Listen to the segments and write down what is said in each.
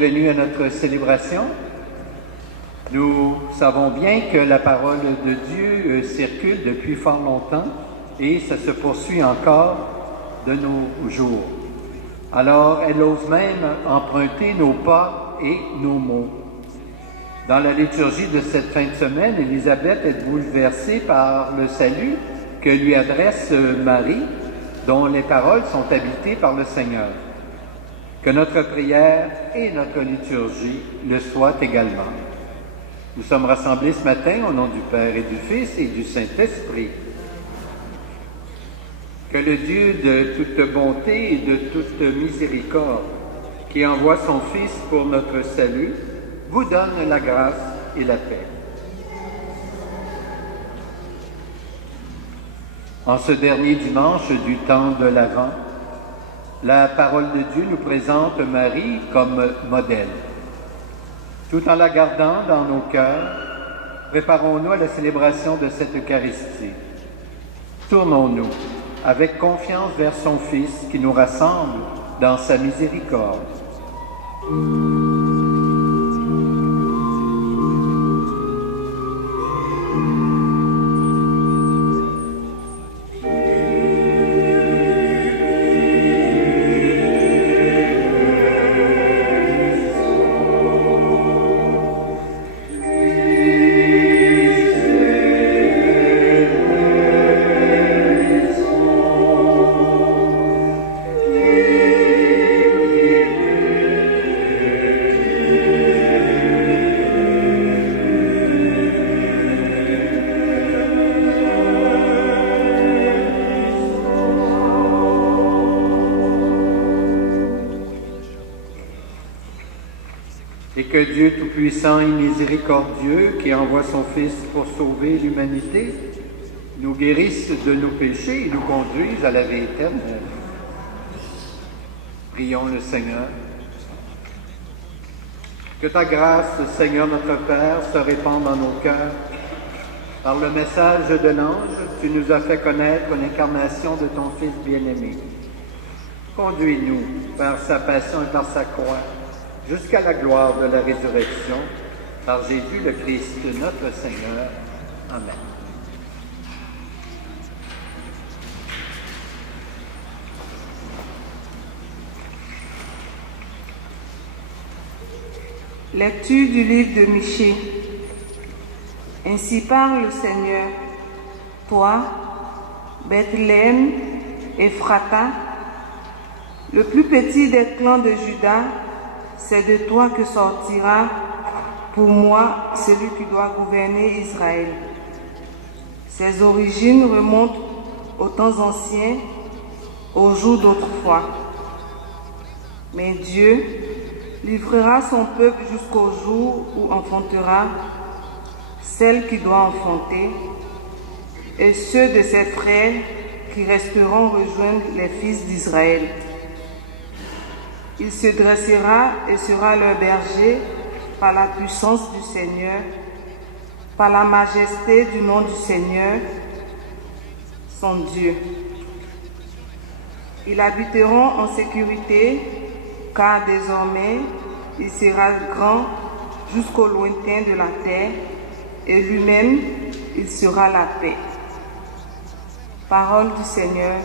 bienvenue à notre célébration. Nous savons bien que la parole de Dieu circule depuis fort longtemps et ça se poursuit encore de nos jours. Alors, elle ose même emprunter nos pas et nos mots. Dans la liturgie de cette fin de semaine, Élisabeth est bouleversée par le salut que lui adresse Marie, dont les paroles sont habitées par le Seigneur. Que notre prière et notre liturgie le soient également. Nous sommes rassemblés ce matin au nom du Père et du Fils et du Saint-Esprit. Que le Dieu de toute bonté et de toute miséricorde, qui envoie son Fils pour notre salut, vous donne la grâce et la paix. En ce dernier dimanche du temps de l'Avent, la parole de Dieu nous présente Marie comme modèle. Tout en la gardant dans nos cœurs, préparons-nous à la célébration de cette Eucharistie. Tournons-nous avec confiance vers son Fils qui nous rassemble dans sa miséricorde. Que Dieu Tout-Puissant et Miséricordieux, qui envoie son Fils pour sauver l'humanité, nous guérisse de nos péchés et nous conduise à la vie éternelle. Prions le Seigneur. Que ta grâce, Seigneur notre Père, se répande dans nos cœurs. Par le message de l'ange, tu nous as fait connaître l'incarnation de ton Fils bien-aimé. Conduis-nous par sa passion et par sa croix, jusqu'à la gloire de la résurrection, par Jésus le Christ, notre Seigneur. Amen. Lecture du livre de Michée. Ainsi parle le Seigneur, toi, Bethléem, Ephrata, le plus petit des clans de Juda, c'est de toi que sortira pour moi celui qui doit gouverner Israël. Ses origines remontent aux temps anciens, aux jours d'autrefois. Mais Dieu livrera son peuple jusqu'au jour où enfantera celle qui doit enfanter, et ceux de ses frères qui resteront rejoindre les fils d'Israël. Il se dressera et sera leur berger par la puissance du Seigneur, par la majesté du nom du Seigneur, son Dieu. Ils habiteront en sécurité, car désormais il sera grand jusqu'au lointain de la terre, et lui-même il sera la paix. Parole du Seigneur.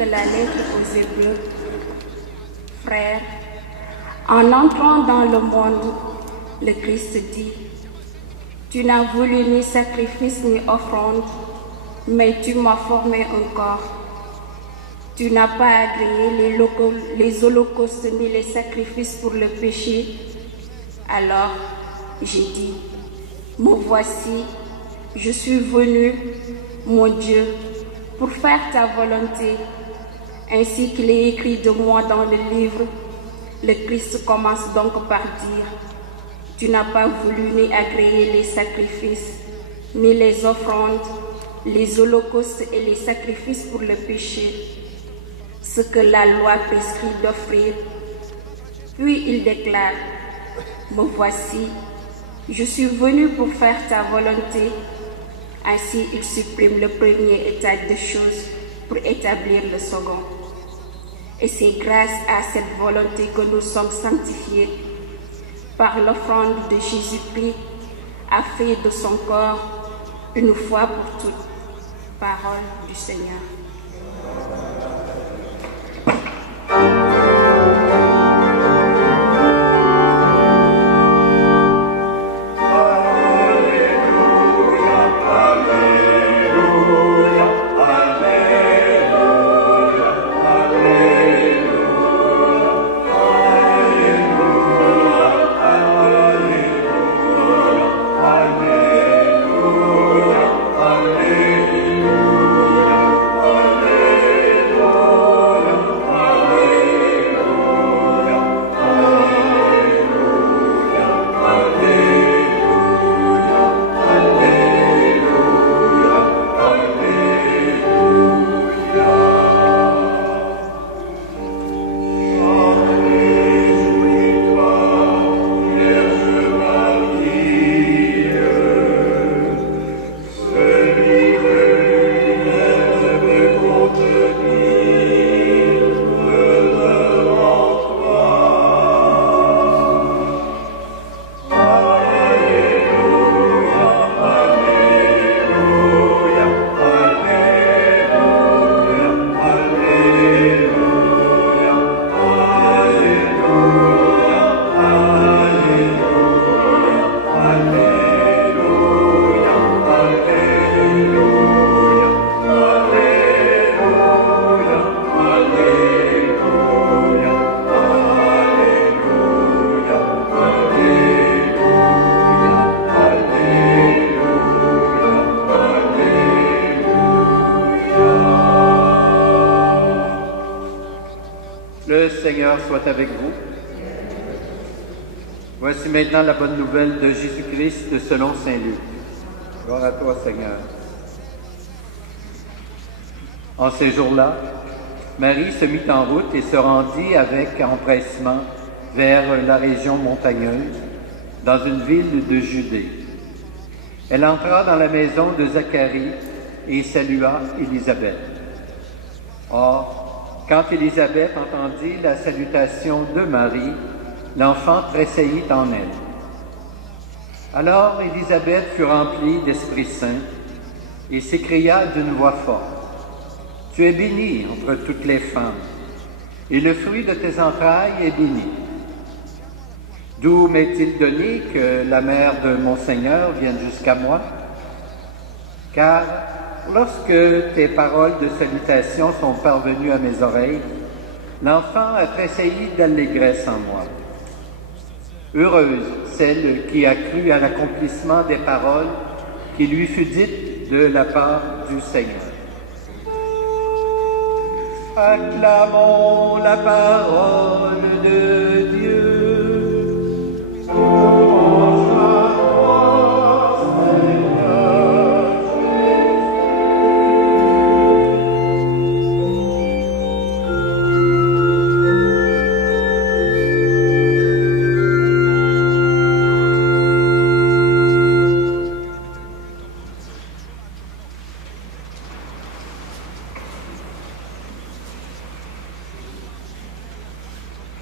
de la lettre aux Hébreux. Frères, en entrant dans le monde, le Christ dit, « Tu n'as voulu ni sacrifice ni offrande, mais tu m'as formé un corps. Tu n'as pas agréé les holocaustes ni les sacrifices pour le péché. Alors j'ai dit, me voici, je suis venu, mon Dieu, pour faire ta volonté. Ainsi qu'il est écrit de moi dans le livre, le Christ commence donc par dire, tu n'as pas voulu ni agréer les sacrifices, ni les offrandes, les holocaustes et les sacrifices pour le péché, ce que la loi prescrit d'offrir. Puis il déclare, me voici, je suis venu pour faire ta volonté. Ainsi il supprime le premier état de choses pour établir le second. Et c'est grâce à cette volonté que nous sommes sanctifiés par l'offrande de Jésus-Christ, a fait de son corps une fois pour toutes. Parole du Seigneur. Soit avec vous. Voici maintenant la bonne nouvelle de Jésus-Christ selon saint Luc. Gloire à toi, Seigneur. En ces jours-là, Marie se mit en route et se rendit avec empressement vers la région montagneuse, dans une ville de Judée. Elle entra dans la maison de Zacharie et salua Élisabeth. Or, quand Élisabeth entendit la salutation de Marie, l'enfant tressaillit en elle. Alors Élisabeth fut remplie d'Esprit Saint et s'écria d'une voix forte, « Tu es bénie entre toutes les femmes, et le fruit de tes entrailles est béni. D'où m'est-il donné que la mère de mon Seigneur vienne jusqu'à moi? Car lorsque tes paroles de salutation sont parvenues à mes oreilles, l'enfant a tressailli d'allégresse en moi. Heureuse celle qui a cru à l'accomplissement des paroles qui lui fut dites de la part du Seigneur. » Acclamons la parole de Dieu.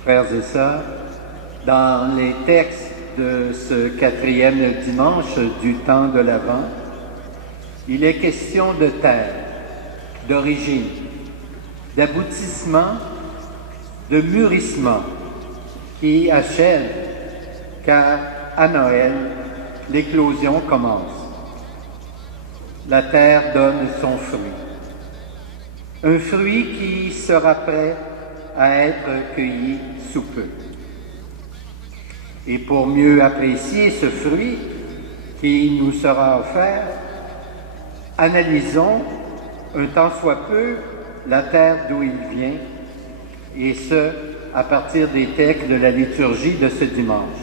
Frères et sœurs, dans les textes de ce 4e dimanche du temps de l'Avent, il est question de terre, d'origine, d'aboutissement, de mûrissement qui achève, car à Noël, l'éclosion commence. La terre donne son fruit. Un fruit qui sera prêt à être cueilli sous peu. Et pour mieux apprécier ce fruit qui nous sera offert, analysons un tant soit peu la terre d'où il vient, et ce, à partir des textes de la liturgie de ce dimanche.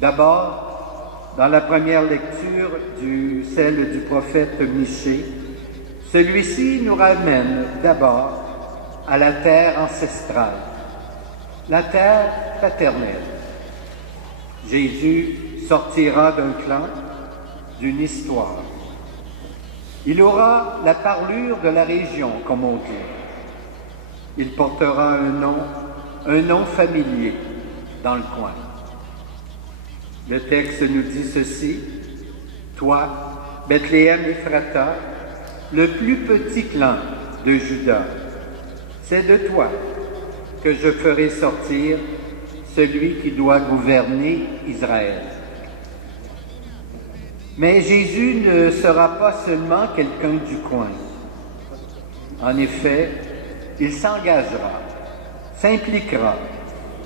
D'abord, dans la première lecture celle du prophète Michée, celui-ci nous ramène d'abord à la terre ancestrale, la terre paternelle. Jésus sortira d'un clan, d'une histoire. Il aura la parlure de la région, comme on dit. Il portera un nom familier dans le coin. Le texte nous dit ceci: « Toi, Bethléem Ephrata, le plus petit clan de Juda, c'est de toi que je ferai sortir celui qui doit gouverner Israël. » Mais Jésus ne sera pas seulement quelqu'un du coin. En effet, il s'engagera, s'impliquera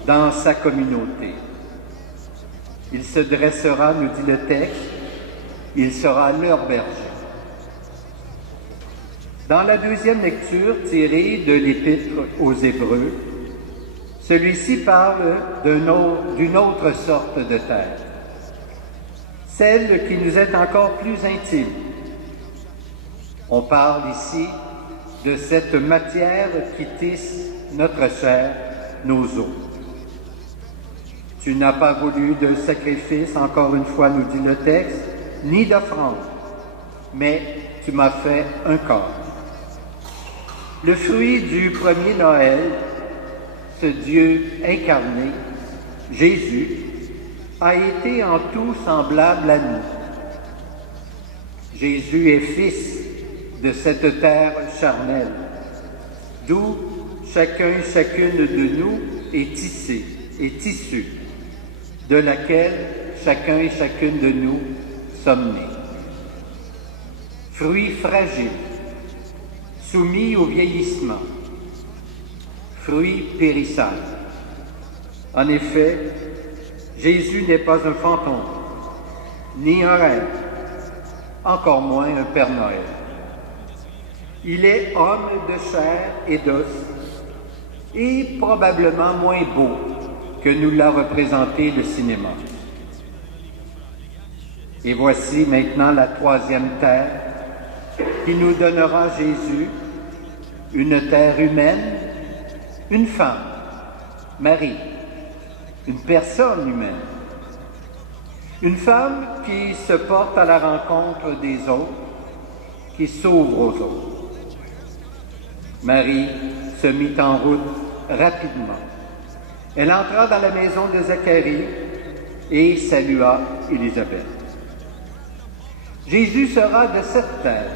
dans sa communauté. Il se dressera, nous dit le texte, il sera leur berger. Dans la deuxième lecture tirée de l'Épître aux Hébreux, celui-ci parle d'une autre sorte de terre, celle qui nous est encore plus intime. On parle ici de cette matière qui tisse notre chair, nos os. Tu n'as pas voulu de sacrifice, encore une fois nous dit le texte, ni d'offrande, mais tu m'as fait un corps. Le fruit du premier Noël, ce Dieu incarné, Jésus, a été en tout semblable à nous. Jésus est fils de cette terre charnelle, d'où chacune de nous est tissé et tissu, de laquelle chacun et chacune de nous sommes nés. Fruit fragile, soumis au vieillissement, fruit périssable. En effet, Jésus n'est pas un fantôme, ni un rêve, encore moins un Père Noël. Il est homme de chair et d'os, et probablement moins beau que nous l'a représenté le cinéma. Et voici maintenant la troisième terre qui nous donnera Jésus, une terre humaine, une femme, Marie, une personne humaine, une femme qui se porte à la rencontre des autres, qui s'ouvre aux autres. Marie se mit en route rapidement. Elle entra dans la maison de Zacharie et salua Élisabeth. Jésus sera de cette terre,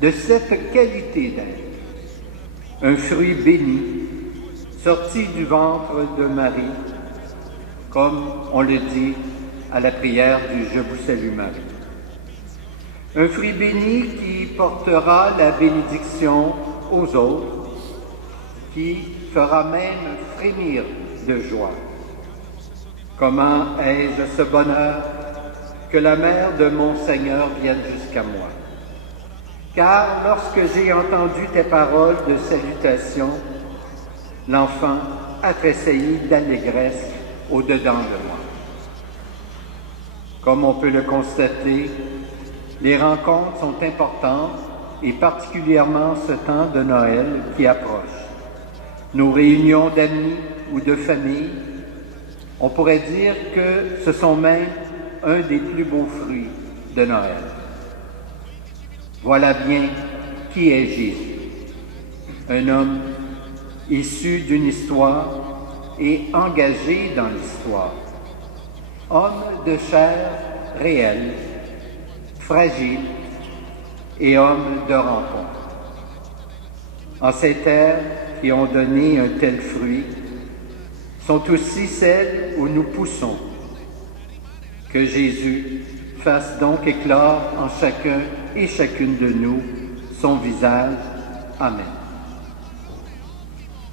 de cette qualité d'être, un fruit béni, sorti du ventre de Marie, comme on le dit à la prière du « Je vous salue Marie ». Un fruit béni qui portera la bénédiction aux autres, qui fera même frémir de joie. Comment ai-je ce bonheur que la mère de mon Seigneur vienne jusqu'à moi? Car lorsque j'ai entendu tes paroles de salutation, l'enfant a tressailli d'allégresse au-dedans de moi. Comme on peut le constater, les rencontres sont importantes et particulièrement ce temps de Noël qui approche. Nos réunions d'amis ou de famille, on pourrait dire que ce sont même un des plus beaux fruits de Noël. Voilà bien qui est Jésus, un homme issu d'une histoire et engagé dans l'histoire, homme de chair réelle, fragile et homme de rencontre. en ces terres qui ont donné un tel fruit, sont aussi celles où nous poussons. Que Jésus fasse donc éclore en chacun et chacune de nous son visage. Amen.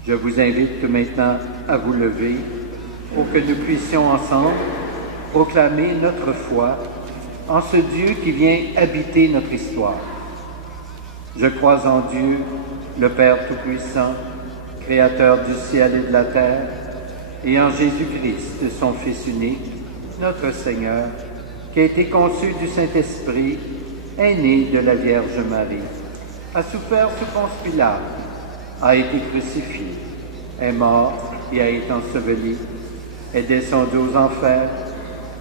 Je vous invite maintenant à vous lever pour que nous puissions ensemble proclamer notre foi en ce Dieu qui vient habiter notre histoire. Je crois en Dieu, le Père Tout-Puissant, Créateur du ciel et de la terre, et en Jésus-Christ, son Fils unique, notre Seigneur, qui a été conçu du Saint-Esprit, est né de la Vierge Marie, a souffert sous Ponce Pilate, a été crucifié, est mort et a été enseveli, est descendu aux enfers,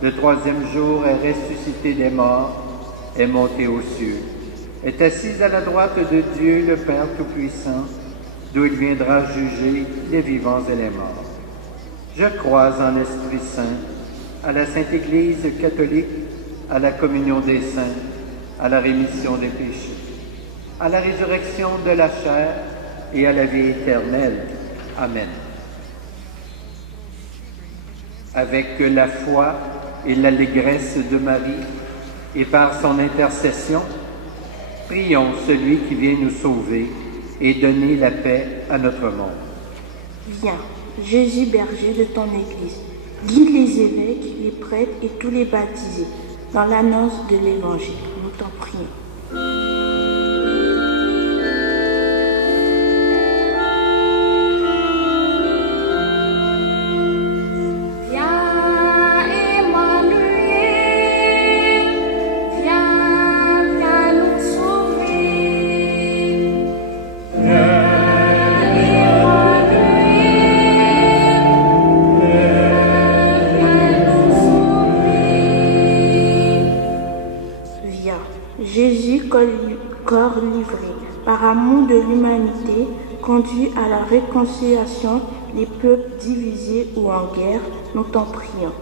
le troisième jour est ressuscité des morts, est monté aux cieux, est assis à la droite de Dieu, le Père Tout-Puissant, d'où il viendra juger les vivants et les morts. Je crois en l'Esprit Saint, à la Sainte Église catholique, à la communion des saints, à la rémission des péchés, à la résurrection de la chair et à la vie éternelle. Amen. Avec la foi et l'allégresse de Marie, et par son intercession, prions celui qui vient nous sauver et donner la paix à notre monde. Viens, Jésus, berger de ton Église, guide les évêques, les prêtres et tous les baptisés dans l'annonce de l'Évangile. Nous t'en prions. Jésus, corps livré, par amour de l'humanité, conduit à la réconciliation les peuples divisés ou en guerre, nous t'en prions.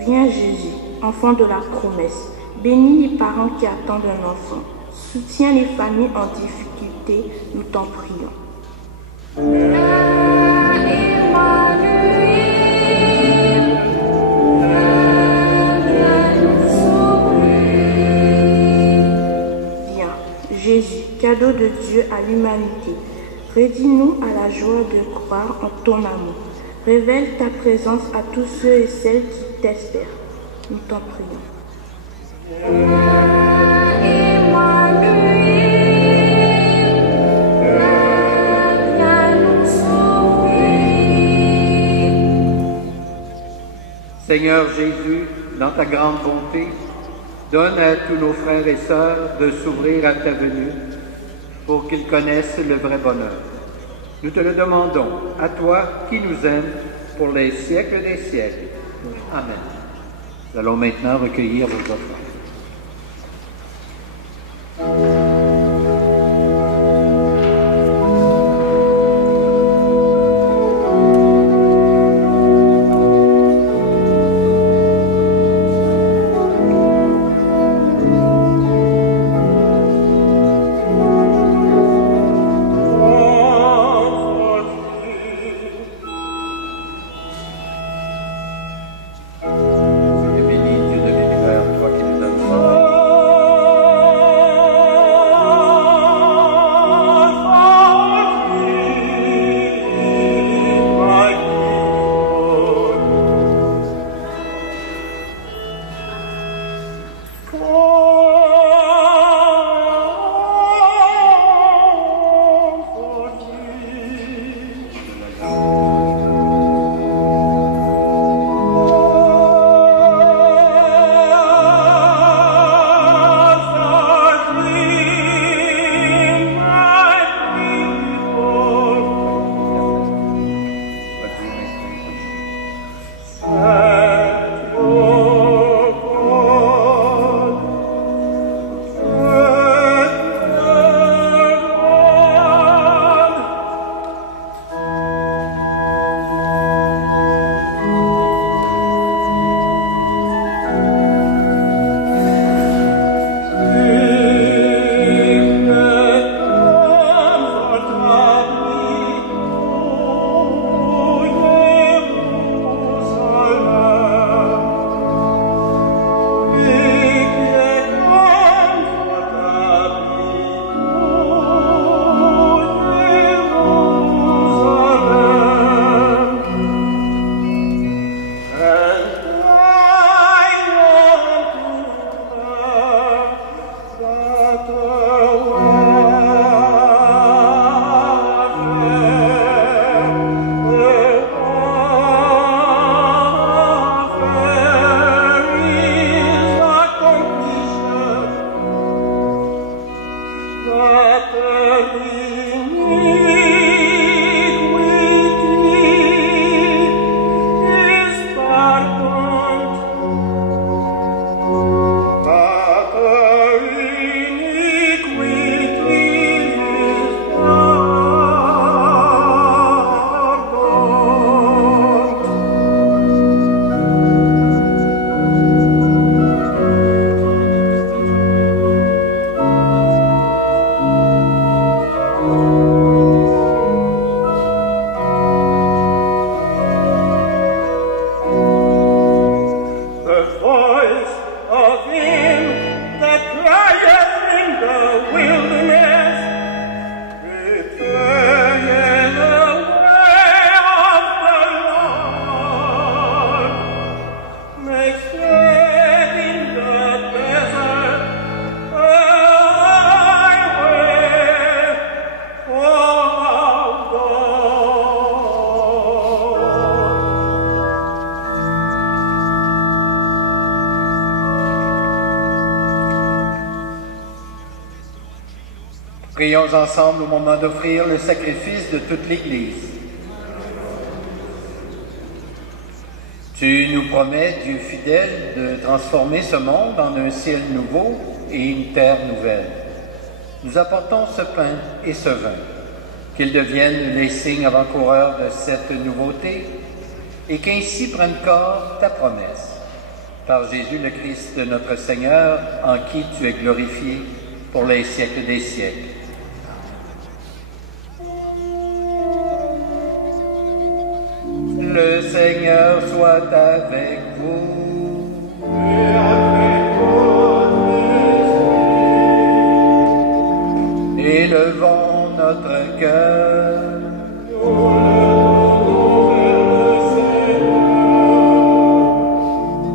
Viens Jésus, enfant de la promesse, bénis les parents qui attendent un enfant, soutiens les familles en difficulté, nous t'en prions. Viens, Jésus, cadeau de Dieu à l'humanité, rédis-nous à la joie de croire en ton amour. Révèle ta présence à tous ceux et celles qui t'espèrent. Nous t'en prions. Seigneur Jésus, dans ta grande bonté, donne à tous nos frères et sœurs de s'ouvrir à ta venue pour qu'ils connaissent le vrai bonheur. Nous te le demandons, à toi qui nous aimes pour les siècles des siècles. Amen. Nous allons maintenant recueillir vos offrandes. Béni Dieu de l'univers, toi qui nous Prions ensemble au moment d'offrir le sacrifice de toute l'Église. Tu nous promets, Dieu fidèle, de transformer ce monde en un ciel nouveau et une terre nouvelle. Nous apportons ce pain et ce vin, qu'ils deviennent les signes avant-coureurs de cette nouveauté et qu'ainsi prenne corps ta promesse. Par Jésus le Christ, notre Seigneur, en qui tu es glorifié pour les siècles des siècles. Le Seigneur soit avec vous. Et avec votre esprit. Élevons notre cœur.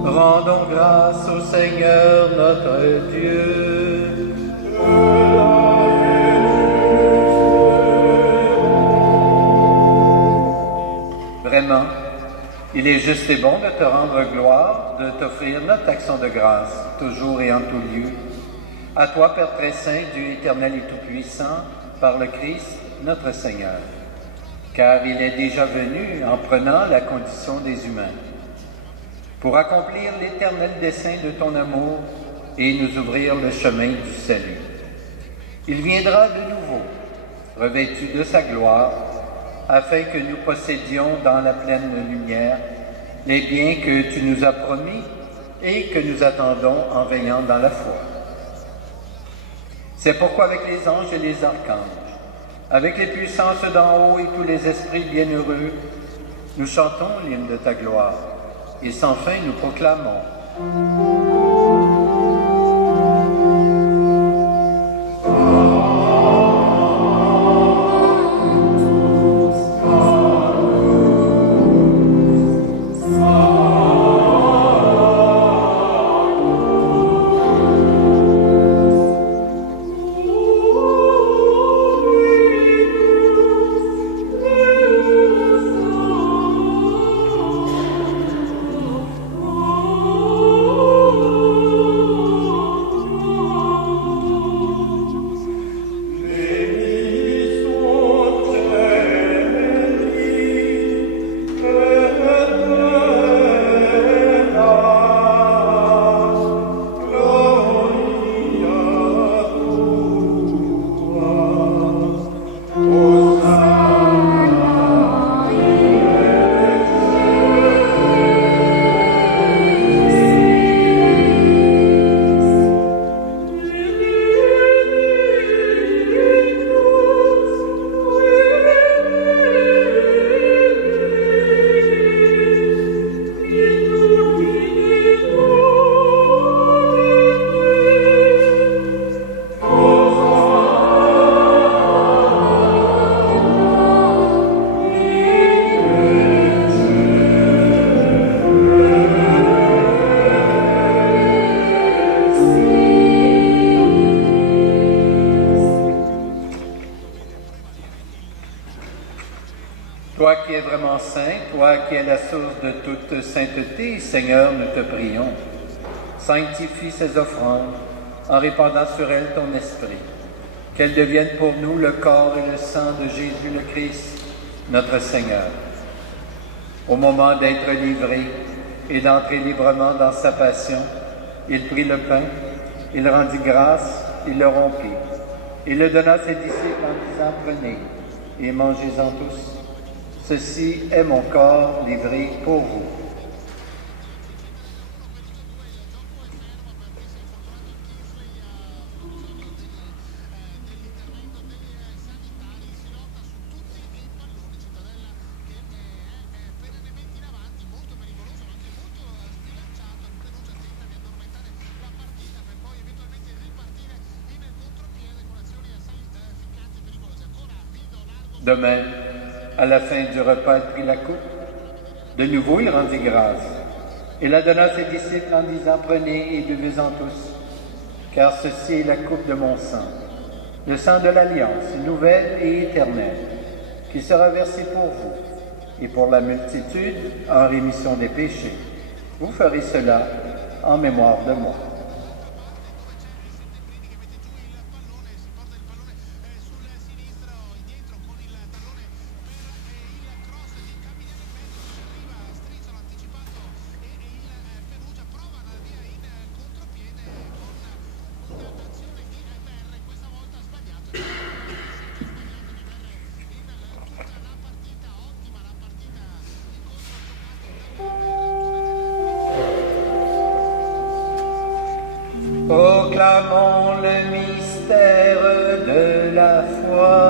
Rendons grâce au Seigneur notre Dieu. Vraiment, il est juste et bon de te rendre gloire, de t'offrir notre action de grâce, toujours et en tout lieu. À toi, Père très saint, Dieu éternel et tout-puissant, par le Christ, notre Seigneur. Car il est déjà venu en prenant la condition des humains, pour accomplir l'éternel dessein de ton amour et nous ouvrir le chemin du salut. Il viendra de nouveau, revêtu de sa gloire, afin que nous possédions dans la pleine lumière les biens que tu nous as promis et que nous attendons en veillant dans la foi. C'est pourquoi avec les anges et les archanges, avec les puissances d'en haut et tous les esprits bienheureux, nous chantons l'hymne de ta gloire et sans fin nous proclamons. Toi qui es vraiment saint, toi qui es la source de toute sainteté, Seigneur, nous te prions. Sanctifie ces offrandes en répandant sur elles ton esprit, qu'elle devienne pour nous le corps et le sang de Jésus le Christ, notre Seigneur. Au moment d'être livré et d'entrer librement dans sa passion, il prit le pain, il rendit grâce, il le rompit. Il le donna à ses disciples en disant, prenez et mangez-en tous. Ceci est mon corps livré pour vous. De même, à la fin du repas, il prit la coupe. De nouveau, il rendit grâce. Il la donna à ses disciples en disant, prenez et buvez-en tous, car ceci est la coupe de mon sang, le sang de l'Alliance, nouvelle et éternelle, qui sera versé pour vous et pour la multitude en rémission des péchés. Vous ferez cela en mémoire de moi. Proclamons le mystère de la foi.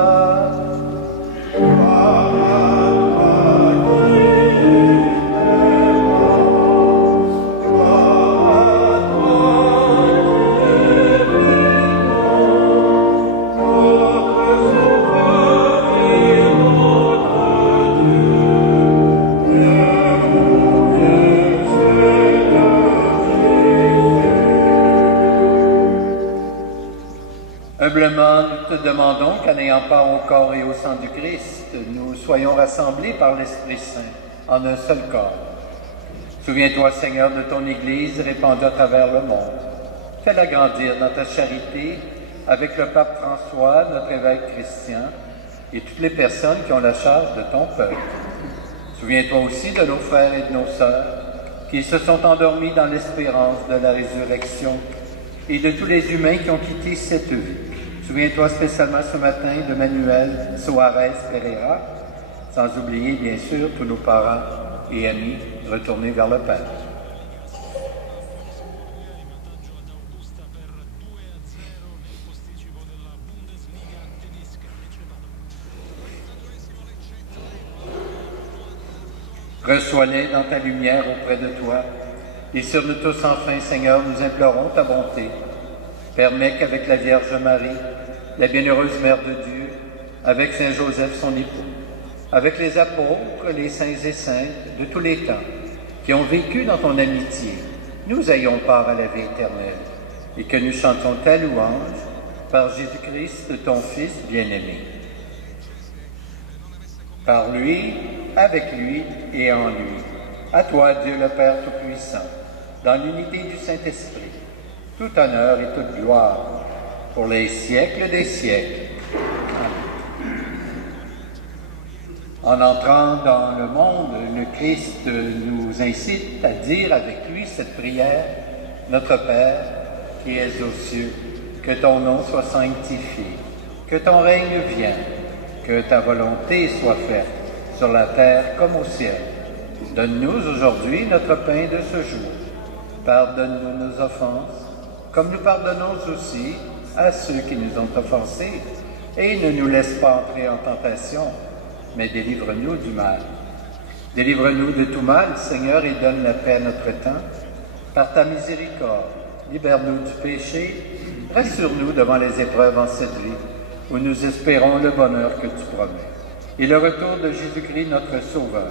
Humblement, nous te demandons qu'en ayant part au corps et au sang du Christ, nous soyons rassemblés par l'Esprit Saint en un seul corps. Souviens-toi, Seigneur, de ton Église répandue à travers le monde. Fais-la grandir dans ta charité avec le pape François, notre évêque Christian, et toutes les personnes qui ont la charge de ton peuple. Souviens-toi aussi de nos frères et de nos sœurs qui se sont endormis dans l'espérance de la résurrection et de tous les humains qui ont quitté cette vie. Souviens-toi spécialement ce matin de Manuel Soares Pereira, sans oublier bien sûr tous nos parents et amis retournés vers le Père. Reçois-les dans ta lumière auprès de toi, et sur nous tous enfin, Seigneur, nous implorons ta bonté. Permets qu'avec la Vierge Marie, la bienheureuse Mère de Dieu, avec Saint Joseph son époux, avec les apôtres, les saints et saintes de tous les temps, qui ont vécu dans ton amitié, nous ayons part à la vie éternelle, et que nous chantons ta louange par Jésus-Christ, ton Fils bien-aimé. Par lui, avec lui et en lui. À toi, Dieu le Père Tout-Puissant, dans l'unité du Saint-Esprit, tout honneur et toute gloire, pour les siècles des siècles. Amen. En entrant dans le monde, le Christ nous incite à dire avec lui cette prière, « Notre Père, qui es aux cieux, que ton nom soit sanctifié, que ton règne vienne, que ta volonté soit faite, sur la terre comme au ciel. Donne-nous aujourd'hui notre pain de ce jour. Pardonne-nous nos offenses, comme nous pardonnons aussi à ceux qui nous ont offensés. Et ne nous laisse pas entrer en tentation, mais délivre-nous du mal. Délivre-nous de tout mal, Seigneur, et donne la paix à notre temps. Par ta miséricorde, libère-nous du péché, rassure-nous devant les épreuves en cette vie, où nous espérons le bonheur que tu promets, et le retour de Jésus-Christ, notre Sauveur.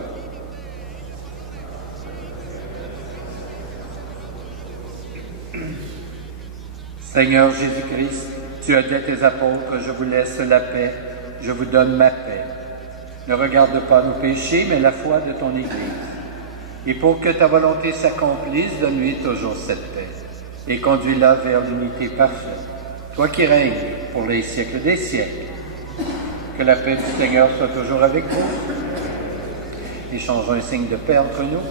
Seigneur Jésus-Christ, tu as dit à tes apôtres, je vous laisse la paix, je vous donne ma paix. Ne regarde pas nos péchés, mais la foi de ton Église. Et pour que ta volonté s'accomplisse, donne-lui toujours cette paix, et conduis-la vers l'unité parfaite. Toi qui règnes pour les siècles des siècles. Que la paix du Seigneur soit toujours avec vous. Échangeons un signe de paix entre nous.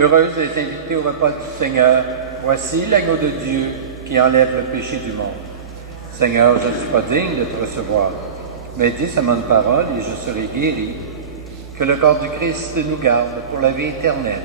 Heureuses les invités au repas du Seigneur. Voici l'agneau de Dieu qui enlève le péché du monde. Seigneur, je ne suis pas digne de te recevoir, mais dis seulement une parole et je serai guéri. Que le corps du Christ nous garde pour la vie éternelle.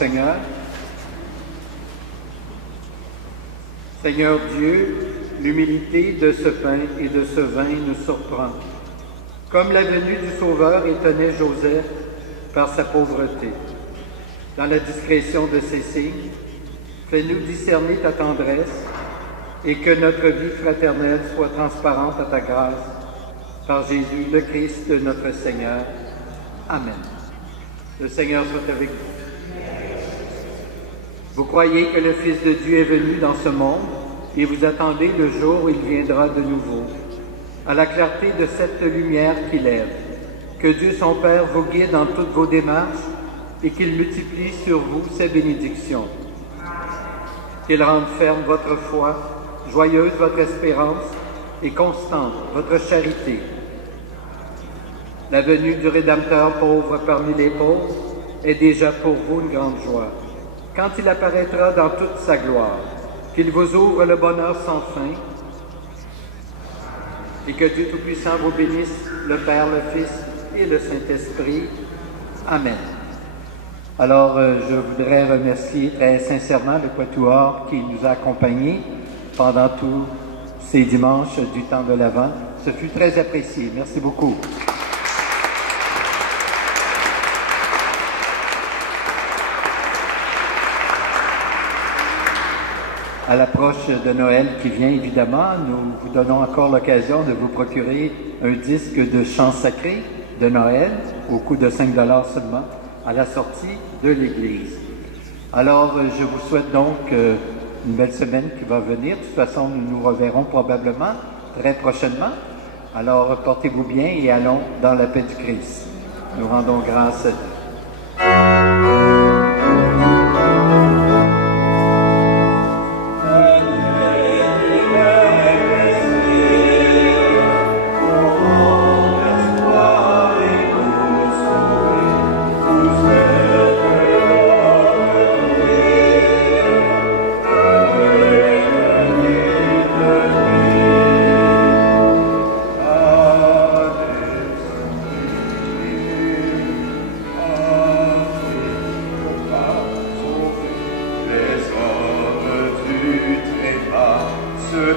Seigneur. Seigneur Dieu, l'humilité de ce pain et de ce vin nous surprend. Comme la venue du Sauveur étonnait Joseph par sa pauvreté. Dans la discrétion de ses signes, fais-nous discerner ta tendresse et que notre vie fraternelle soit transparente à ta grâce. Par Jésus, le Christ, notre Seigneur. Amen. Le Seigneur soit avec vous. Vous croyez que le Fils de Dieu est venu dans ce monde et vous attendez le jour où il viendra de nouveau, à la clarté de cette lumière qui lève. Que Dieu son Père vous guide dans toutes vos démarches et qu'il multiplie sur vous ses bénédictions. Qu'il rende ferme votre foi, joyeuse votre espérance et constante votre charité. La venue du Rédempteur pauvre parmi les pauvres est déjà pour vous une grande joie. Quand il apparaîtra dans toute sa gloire, qu'il vous ouvre le bonheur sans fin et que Dieu Tout-Puissant vous bénisse, le Père, le Fils et le Saint-Esprit. Amen. Alors, je voudrais remercier très sincèrement le Quatuor qui nous a accompagnés pendant tous ces dimanches du temps de l'Avent. Ce fut très apprécié. Merci beaucoup. À l'approche de Noël qui vient, évidemment, nous vous donnons encore l'occasion de vous procurer un disque de chants sacrés de Noël au coût de 5 $ seulement à la sortie de l'Église. Alors, je vous souhaite donc une belle semaine qui va venir. De toute façon, nous nous reverrons probablement très prochainement. Alors, portez-vous bien et allons dans la paix du Christ. Nous rendons grâce à Dieu. Ce